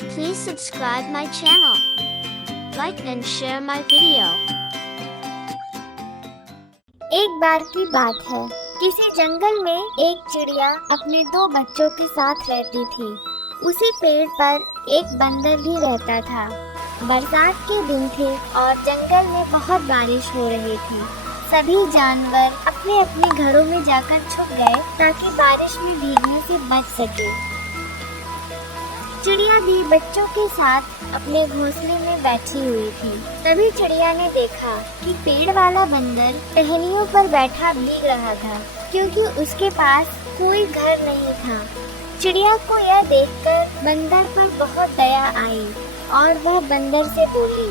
Please subscribe my channel. Like and share my video. एक बार की बात है, किसी जंगल में एक चिड़िया अपने 2 बच्चों के साथ रहती थी। उसी पेड़ पर एक बंदर भी रहता था। बरसात के दिन थे और जंगल में बहुत बारिश हो रही थी। सभी जानवर अपने अपने घरों में जाकर छुप गए ताकि बारिश में भीगने से बच सके। चिड़िया भी बच्चों के साथ अपने घोंसले में बैठी हुई थी। तभी चिड़िया ने देखा कि पेड़ वाला बंदर टहनियों पर बैठा भीग रहा था, क्योंकि उसके पास कोई घर नहीं था। चिड़िया को यह देखकर बंदर पर बहुत दया आई और वह बंदर से बोली,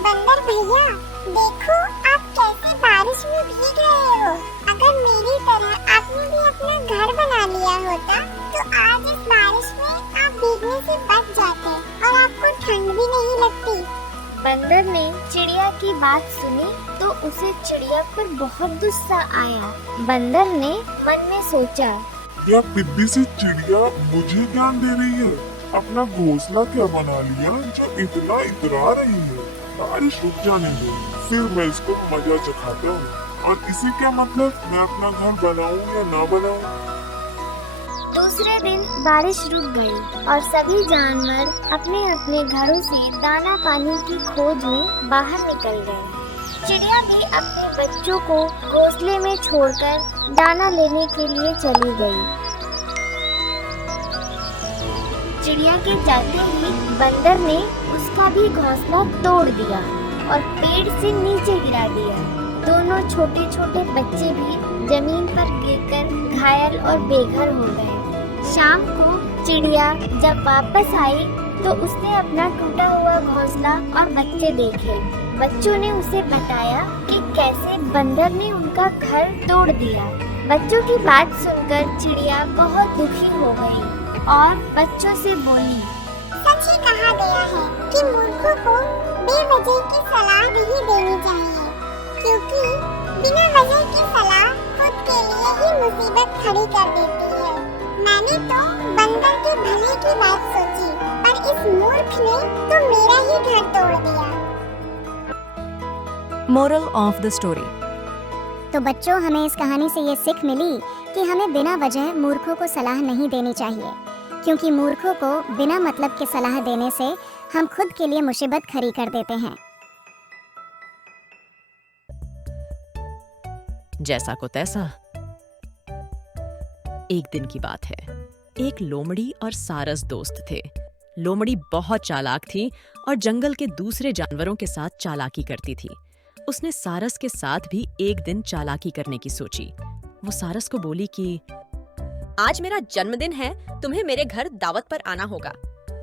बंदर भैया, देखो आप कैसे बारिश में भीग रहे हो। अगर मेरी तरह आपने भी अपना घर बना लिया होता तो आज इस बारिश में आप भीगने से बच जाते और आपको ठंड भी नहीं लगती। बंदर ने चिड़िया की बात सुनी तो उसे चिड़िया पर बहुत गुस्सा आया। बंदर ने मन में सोचा, यह पिद्दी सी चिड़िया मुझे ज्ञान दे रही है। अपना घोंसला क्या बना लिया जो इतना इतरा रही है। बारिश रुक जाने दो, फिर मैं इसको मजा चखाता हूँ। और इसे क्या मतलब मैं अपना घर बनाऊँ या ना बनाऊँ। दूसरे दिन बारिश रुक गई और सभी जानवर अपने अपने घरों से दाना पानी की खोज में बाहर निकल गए। चिड़िया भी अपने बच्चों को घोंसले में छोड़कर दाना लेने के लिए चली गई। चिड़िया के जाते ही बंदर ने उसका भी घोंसला तोड़ दिया और पेड़ से नीचे गिरा दिया। दोनों छोटे छोटे बच्चे भी जमीन पर गिरकर घायल और बेघर हो गए। शाम को चिड़िया जब वापस आई तो उसने अपना टूटा हुआ घोंसला और बच्चे देखे। बच्चों ने उसे बताया कि कैसे बंदर ने उनका घर तोड़ दिया। बच्चों की बात सुनकर चिड़िया बहुत दुखी हो गई और बच्चों से बोली, सच ही कहा गया है कि मूर्खों को बेवजह की सलाह नहीं देनी चाहिए, क्योंकि बिना वजह की सलाह खुद के लिए ही मुसीबत खड़ी कर देती है। मैंने तो बंदर के भले की बात सोची, पर इस मूर्ख ने तो मेरा ही घर तोड़ दिया। Moral of the story. तो बच्चों, हमें इस कहानी से ये सीख मिली कि हमें बिना वजह मूर्खों को सलाह नहीं देनी चाहिए, क्योंकि मूर्खों को बिना मतलब के सलाह देने से हम खुद के लिए मुसीबत खड़ी कर देते हैं। जैसा को तैसा। एक दिन की बात है। एक लोमड़ी और सारस दोस्त थे। लोमड़ी बहुत चालाक थी और जंगल के दूसरे जानवरों के साथ चालाकी करती थी। उसने सारस के साथ भी एक दिन चालाकी करने की सोची। वो सारस को बोली कि आज मेरा जन्मदिन है, तुम्हें मेरे घर दावत पर आना होगा।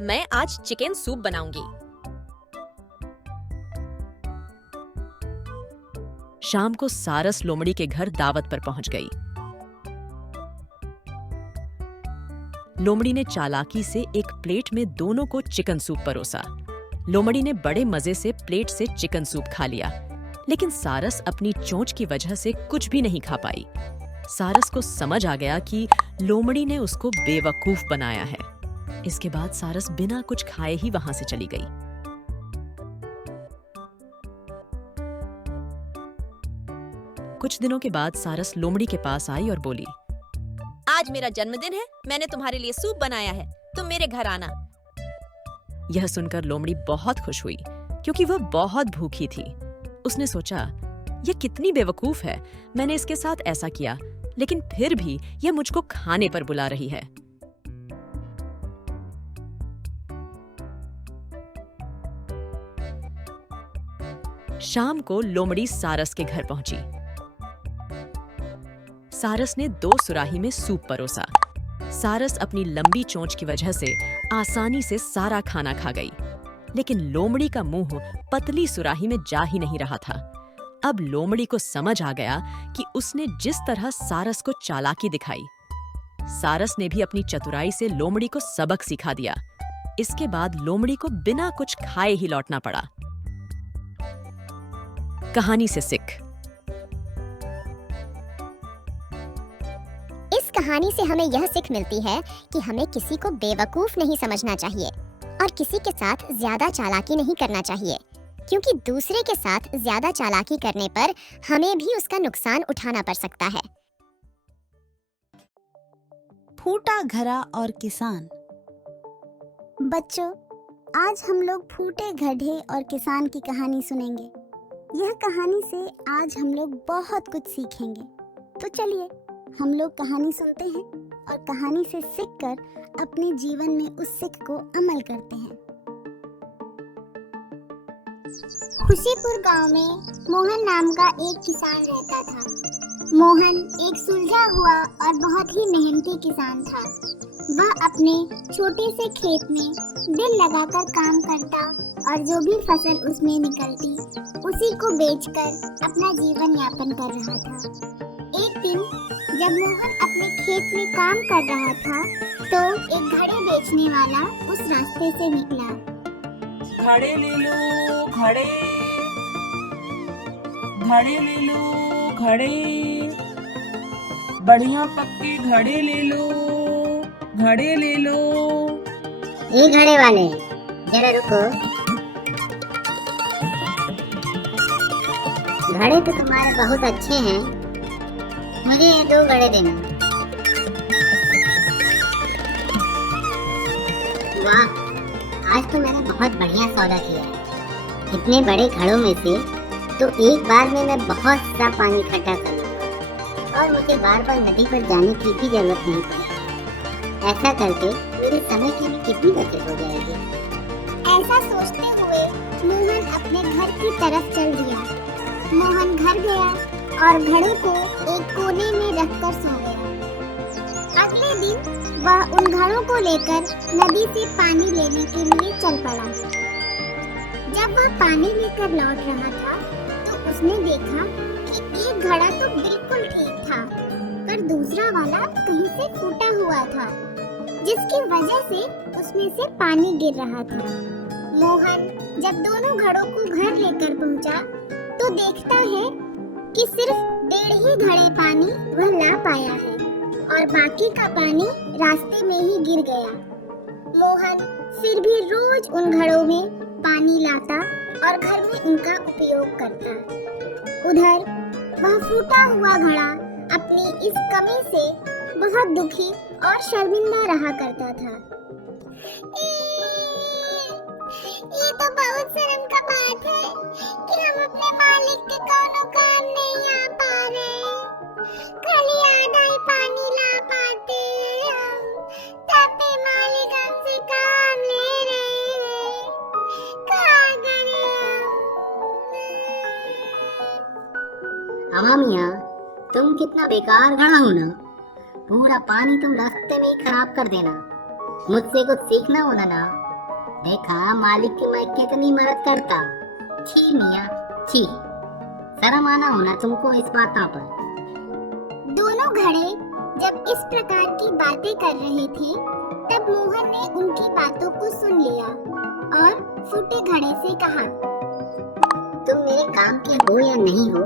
मैं आज चिकन सूप बनाऊंगी। शाम को सारस लोमड़ी के घर दावत पर पहुंच गई। लोमड़ी ने चालाकी से एक प्लेट में दोनों को चिकन सूप परोसा। लोमड़ी ने बड़े मजे से प्लेट से चिकन सूप खा लिया, लेकिन सारस अपनी चोंच की वजह से कुछ भी नहीं खा पाई। सारस को समझ आ गया कि लोमड़ी ने उसको बेवकूफ बनाया है। इसके बाद सारस बिना कुछ खाए ही वहां से चली गई। कुछ दिनों के बाद सारस लोमड़ी के पास आई और बोली, आज मेरा जन्मदिन है, मैंने तुम्हारे लिए सूप बनाया है, तुम मेरे घर आना। यह सुनकर लोमड़ी बहुत खुश हुई, क्योंकि वह बहुत भूखी थी। उसने सोचा, यह कितनी बेवकूफ है, मैंने इसके साथ ऐसा किया, लेकिन फिर भी यह मुझको खाने पर बुला रही है। शाम को लोमड़ी सारस के घर पहुंची। सारस ने 2 सुराही में सूप परोसा। सारस अपनी लंबी चोंच की वजह से आसानी से सारा खाना खा गई, लेकिन लोमड़ी का मुंह पतली सुराही में जा ही नहीं रहा था। अब लोमड़ी को समझ आ गया कि उसने जिस तरह सारस को चालाकी दिखाई, सारस ने भी अपनी चतुराई से लोमड़ी को सबक सिखा दिया। इसके बाद लोमड़ी को बिना कुछ खाए ही लौटना पड़ा। कहानी से सीख। इस कहानी से हमें यह सीख मिलती है कि हमें किसी को बेवकूफ नहीं समझना चाहिए और और किसी के साथ ज्यादा चालाकी नहीं करना चाहिए, क्योंकि दूसरे के साथ ज्यादा चालाकी करने पर हमें भी उसका नुकसान उठाना पड़ सकता है। फूटा घड़ा और किसान। बच्चों, आज हम लोग फूटे गधे और किसान की कहानी सुनेंगे। यह कहानी से आज हम लोग बहुत कुछ सीखेंगे। तो चलिए हम लोग कहानी सुनते हैं और कहानी से सीखकर अपने जीवन में उस सीख को अमल करते हैं। खुशीपुर गांव में मोहन नाम का एक किसान रहता था। मोहन एक सुलझा हुआ और बहुत ही मेहनती किसान था। वह अपने छोटे से खेत में दिल लगाकर काम करता और जो भी फसल उसमें निकलती उसी को बेचकर अपना जीवन यापन कर रहा था। एक दिन जब मोहन अपने खेत में काम कर रहा था तो एक घड़े बेचने वाला उस रास्ते से निकला। घड़े ले लो घड़े, घड़े ले लो घड़े, बढ़िया पक्के घड़े ले लो, घड़े ले लो। ये घड़े वाले जरा रुको, घड़े तो तुम्हारे बहुत अच्छे हैं, मुझे ये 2 घड़े देना। वाह, आज तो मैंने बहुत बढ़िया सौदा किया है। इतने बड़े घड़ों में से तो एक बार में मैं बहुत सा पानी इकट्ठा कर लूंगा और मुझे बार बार नदी पर जाने की भी जरूरत नहीं पड़ेगी। ऐसा करके मेरे समय की भी कितनी बचत हो जाएगी। ऐसा सोचते हुए मोहन अपने घर की तरफ चल दिया। मोहन घर गया और घड़े को एक कोने में रखकर सो गया। अगले दिन वह उन घड़ों को लेकर नदी से पानी लेने के लिए चल पड़ा। जब वह पानी लेकर लौट रहा था तो उसने देखा कि एक घड़ा तो बिल्कुल ठीक था, पर दूसरा वाला कहीं से फूटा हुआ था, जिसकी वजह से उसमें से पानी गिर रहा था। मोहन जब दोनों घड़ों को घर लेकर पहुंचा तो देखता है कि सिर्फ 1.5 ही घड़े पानी वह ला पाया है और बाकी का पानी रास्ते में ही गिर गया। मोहन फिर भी रोज उन घड़ों में पानी लाता और घर में उनका उपयोग करता। उधर वह फूटा हुआ घड़ा अपनी इस कमी से बहुत दुखी और शर्मिंदा रहा करता था। ये तो बहुत शर्म का बात है कि हम अपने मालिक के कोनो काम नहीं आ पा रहे, खाली आधा ही पानी ला पाते हम, तब भी मालिक हमसे काम ले रहे हैं, क्या करें हम? अम्मा मियाँ, तुम कितना बेकार घड़ा हो ना, पूरा पानी तुम रास्ते में ही खराब कर देना। मुझसे कुछ सीखना होना ना। देखा मालिक की मैं कितनी मदद करता। छी मियाँ छी, शर्म आना होना तुमको इस बातों पर। दोनों घड़े जब इस प्रकार की बातें कर रहे थे तब मोहन ने उनकी बातों को सुन लिया और फूटे घड़े से कहा, तुम मेरे काम के हो या नहीं हो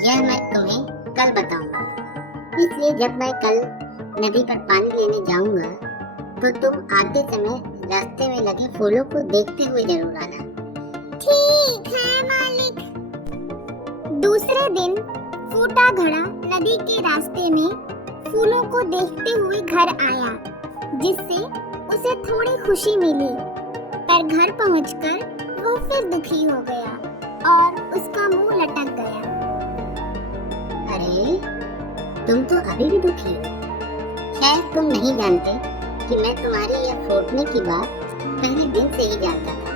यह मैं तुम्हें कल बताऊंगा, इसलिए जब मैं कल नदी पर पानी लेने जाऊंगा तो तुम आते समय रास्ते में लगे फूलों को देखते हुए जरूर आना। ठीक है मालिक। दूसरे दिन फूटा घड़ा नदी के रास्ते में फूलों को देखते हुए घर आया, जिससे उसे थोड़ी खुशी मिली, पर घर पहुंचकर वो फिर दुखी हो गया और उसका मुंह लटक गया। अरे तुम तो अभी भी दुखी हो। शायद तुम नहीं जानते कि मैं तुम्हारी यह फूटने की बात पहले दिन से ही जानता था,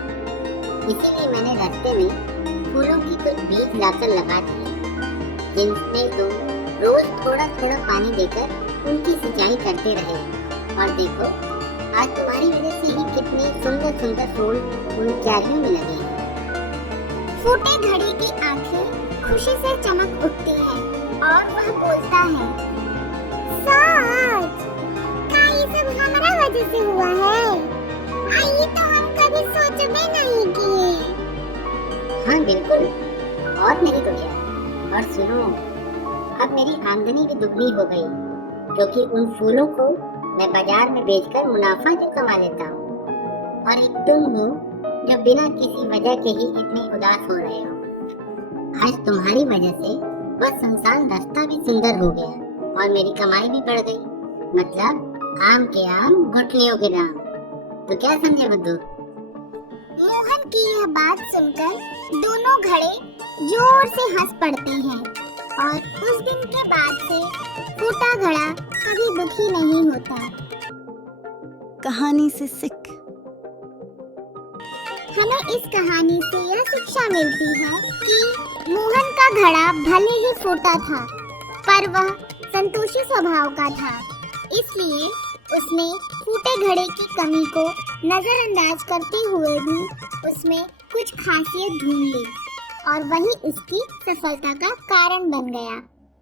इसीलिए मैंने रास्ते में फूलों की कुछ बीज लाकर लगा दिए, जिनमें तुम रोज थोड़ा थोड़ा पानी देकर उनकी सिंचाई करते रहे। और देखो आज तुम्हारी वजह से ही कितने सुंदर सुंदर फूल उन क्यारियों में लगे हैं। फूटे घड़े की आंखें खुशी से चमक उठती हैं और वह बोलता है, सच? क्या ये सब हमारा वजह से हुआ है? ये तो हम कभी सोच भी नहीं किए। हाँ बिल्कुल, और नहीं तो क्या। और सुनो, अब मेरी आमदनी भी दुगनी हो गई, क्योंकि उन फूलों को मैं बाजार में बेचकर मुनाफा जो कमा लेता हूँ। और एक तुम हो जो बिना किसी वजह के ही इतनी उदास हो रहे हो। आज तुम्हारी वजह से वह सुनसान रास्ता भी सुंदर हो गया और मेरी कमाई भी बढ़ गई। मतलब आम के आम गुठलियों के दाम। तो क्या समझे बुद्धू? मोहन की यह बात सुनकर दोनों घड़े जोर से हंस पड़ते हैं और उस दिन के बाद से फूटा घड़ा कभी दुखी नहीं होता। कहानी से सीख। हमें इस कहानी से यह शिक्षा मिलती है कि मोहन का घड़ा भले ही फूटा था, पर वह संतोषी स्वभाव का था। इसलिए उसने फूटे घड़े की कमी को नजरअंदाज करते हुए भी उसमें कुछ खासियत ढूंढ ली और वही उसकी सफलता का कारण बन गया।